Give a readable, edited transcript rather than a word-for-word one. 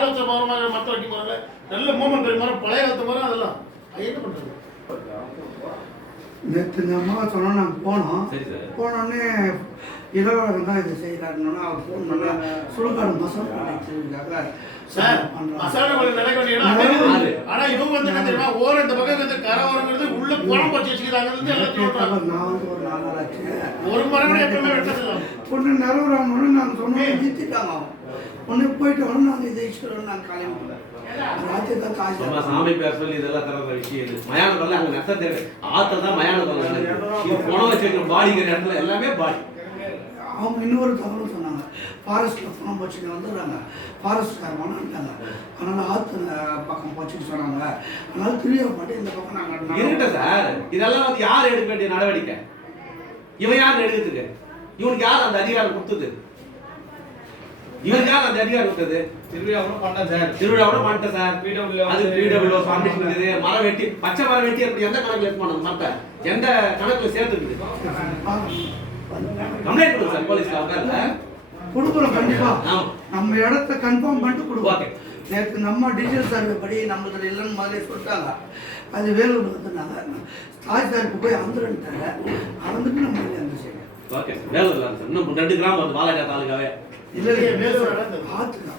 மரம் மத்த வட்டி மரம் நல்ல மூமெண்ட் பெரிய மரம் பழைய காலத்து மரம் அதெல்லாம் என்ன பண்றது? நேற்று இந்த அம்மா சொன்னோம், நாங்கள் போனோம். போனோடனே இரவழகம் தான் இதை செய்கிறாருன்னா அவர் ஃபோன் பண்ண சுடுகாடு மசாலா சார் மசாலா நடக்க வேண்டிய இடம். ஆனா இவங்க வந்து என்ன தெரியுமா, ஓரம் இந்த பக்கம் வந்து கரை ஓரங்கிறது உள்ள குணம் பச்சு வச்சுக்கிறாங்க. நான் வந்து ஒரு 4 நாள் ஆச்சு. ஒரு மரம் கூட எப்பவுமே வெட்டதில்லை. பொண்ணு நிறவுறாங்கன்னு நாங்கள் சொன்னோம், நிறுத்திட்டாங்க. ஒன்று போயிட்டு வந்து நாங்கள் இதை இஷ்டம் நாங்கள் காலையில் சாமி பேர் சொல்லி இதெல்லாம் தர விஷயம் இது. மயான கொள்ள அங்கே நெத்த தேவை ஆற்ற தான் மயான கொள்ள இது பணம் வச்சுக்கிற பாடிங்கிற இடத்துல எல்லாமே பாடி. அவங்க இன்னொரு தகவலும் சொன்னாங்க, ஃபாரஸ்ட்டில் பணம் வச்சுட்டு வந்துடுறாங்க, ஃபாரஸ்ட்கார வேணான்ட்டாங்க, அதனால் ஆற்று பக்கம் வச்சுட்டு சொன்னாங்க. அதனால திருவிழாப்பாட்டு இந்த பக்கம் நாங்கள் இருக்கட்டும் சார். இதெல்லாம் வந்து யார் எடுக்க வேண்டிய நடவடிக்கை? இவன் யார் எடுக்கிறதுக்கு? இவனுக்கு யார் அந்த அதிகாரம் கொடுத்தது? இவன் யார் அந்த அதிகாரம் கொடுத்தது? திருவிழாவும் பண்ணேன் சார். திருவிழாவும் பண்ணிட்டேன் சார். அது பிடபிள்யூ பர்மிஷன் இருக்குது. மரம் வெட்டி பச்சை மரம் வெட்டி எப்படி எந்த கணக்குல எடுத்து போனோம்? மரத்தை எந்த கணக்குல சேர்த்துக்குது? கம்ப்ளைண்ட் கொடுங்க சார் போலீஸ்காரங்க. கொடுக்குறோம் கண்டிப்பா. நம்ம இடத்த கன்ஃபார்ம் பண்ணிட்டு கொடுப்போம். நேற்று நம்ம டிஜிட்டல் சர்வே படி நம்மளுக்கு இல்லைன்னு மாதிரி சொல்லிட்டாங்க. அது வேலூர் வந்துட்டாங்க. தாய் சாருக்கு போய் வந்துட்டாங்க. வந்துட்டு நம்ம அந்த சைடு ஓகே சார். வேலூர்ல சார் இன்னும் 2 கிராமம் வந்து பாலாஜா தாலுகாவே இல்லை வேலூர் ஆற்றுதான்.